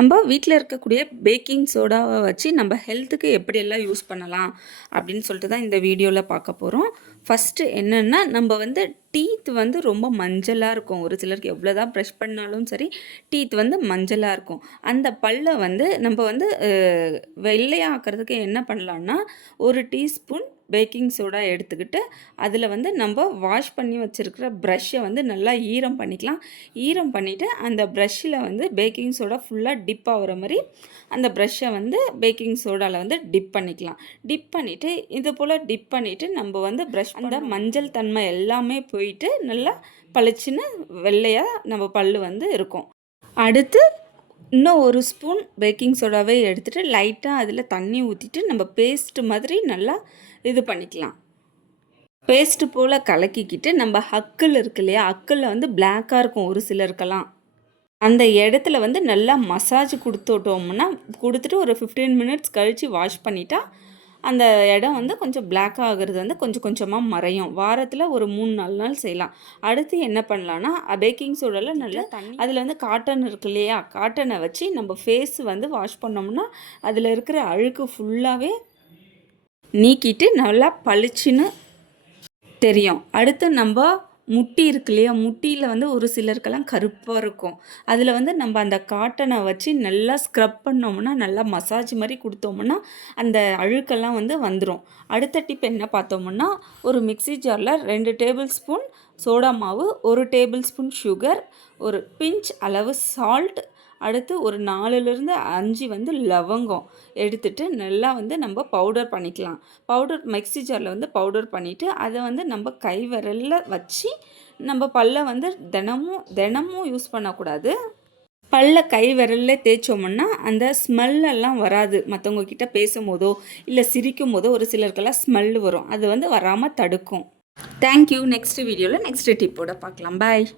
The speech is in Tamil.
நம்ம வீட்டில் இருக்கக்கூடிய பேக்கிங் சோடாவை வச்சு நம்ம ஹெல்த்துக்கு எப்படியெல்லாம் யூஸ் பண்ணலாம் அப்படின்னு சொல்லிட்டு தான் இந்த வீடியோவில் பார்க்க போகிறோம். ஃபஸ்ட்டு என்னென்னா, நம்ம வந்து டீத் வந்து ரொம்ப மஞ்சளாக இருக்கும். ஒரு சிலருக்கு எவ்வளோ தான் ப்ரஷ் பண்ணாலும் சரி, டீத் வந்து மஞ்சளாக இருக்கும். அந்த பல்லை வந்து நம்ம வந்து வெள்ளையாக்கிறதுக்கு என்ன பண்ணலான்னா, ஒரு டீஸ்பூன் பேக்கிங் சோடா எடுத்துக்கிட்டு அதில் வந்து நம்ம வாஷ் பண்ணி வச்சுருக்கிற ப்ரஷ்ஷை வந்து நல்லா ஈரம் பண்ணிக்கலாம். ஈரம் பண்ணிவிட்டு அந்த ப்ரஷ்ஷில் வந்து பேக்கிங் சோடா ஃபுல்லாக டிப் ஆகிற மாதிரி அந்த ப்ரஷ்ஷை வந்து பேக்கிங் சோடாவில் வந்து டிப் பண்ணிக்கலாம். டிப் பண்ணிவிட்டு இது போல் டிப் பண்ணிவிட்டு நம்ம வந்து ப்ரஷ் அந்த மஞ்சள் தன்மை எல்லாமே போயிட்டு நல்லா பளிச்சுன்னு வெள்ளையாக நம்ம பல் வந்து இருக்கும். அடுத்து இன்னும் ஒரு ஸ்பூன் பேக்கிங் சோடாவே எடுத்துகிட்டு லைட்டாக அதில் தண்ணி ஊற்றிட்டு நம்ம பேஸ்ட்டு மாதிரி நல்லா இது பண்ணிக்கலாம். பேஸ்ட்டு போல் கலக்கிக்கிட்டு நம்ம அக்கிள் இருக்கு இல்லையா, அக்கிளில் வந்து பிளாக்காக இருக்கும் ஒரு சிலருக்கெல்லாம். அந்த இடத்துல வந்து நல்லா மசாஜ் கொடுத்துட்டோம்னா கொடுத்துட்டு ஒரு 15 மினிட்ஸ் கழித்து வாஷ் பண்ணிட்டா அந்த இடம் வந்து கொஞ்சம் பிளாக் ஆகிறது வந்து கொஞ்சம் கொஞ்சமாக மறையும். வாரத்தில் ஒரு 3-4 நாள் செய்யலாம். அடுத்து என்ன பண்ணலான்னா, பேக்கிங் சோடாவில் நல்லா தண்ணி அதில் வந்து காட்டன் இருக்கு இல்லையா, காட்டனை வச்சு நம்ம ஃபேஸ் வந்து வாஷ் பண்ணோம்னா அதில் இருக்கிற அழுக்கு ஃபுல்லாகவே நீக்கிட்டு நல்லா பளிச்சுன்னு தெரியும். அடுத்து நம்ம முட்டி இருக்கு இல்லையா, முட்டியில் வந்து ஒரு சிலருக்கெல்லாம் கருப்பாக இருக்கும். அதில் வந்து நம்ம அந்த காட்டனை வச்சு நல்லா ஸ்க்ரப் பண்ணோம்னா, நல்லா மசாஜ் மாதிரி கொடுத்தோம்னா அந்த அழுக்கெல்லாம் வந்து வந்துடும். அடுத்த டிப் என்ன பார்த்தோம்னா, ஒரு மிக்ஸி ஜாரில் 2 டேபிள் ஸ்பூன் சோடா மாவு, 1 டேபிள் ஸ்பூன் சுகர், ஒரு பிஞ்ச் அளவு சால்ட், அடுத்து ஒரு 4-5 வந்து லவங்கம் எடுத்துகிட்டு நல்லா வந்து நம்ம பவுடர் பண்ணிக்கலாம். பவுடர் மிக்ஸி ஜாரில் வந்து பவுடர் பண்ணிவிட்டு அதை வந்து நம்ம கை விரலில் வச்சு நம்ம பல்லை வந்து தினமும் யூஸ் பண்ணக்கூடாது. பல்லை கை விரலில் தேய்ச்சோம்னா அந்த ஸ்மெல்லெல்லாம் வராது. மற்றவங்க கிட்ட பேசும்போதோ இல்லை சிரிக்கும் போதோ ஒரு சிலருக்கெல்லாம் ஸ்மெல் வரும். அது வந்து வராமல் தடுக்கும். தேங்க்யூ. நெக்ஸ்ட் வீடியோவில் நெக்ஸ்ட் டிப்போட பார்க்கலாம். பாய்.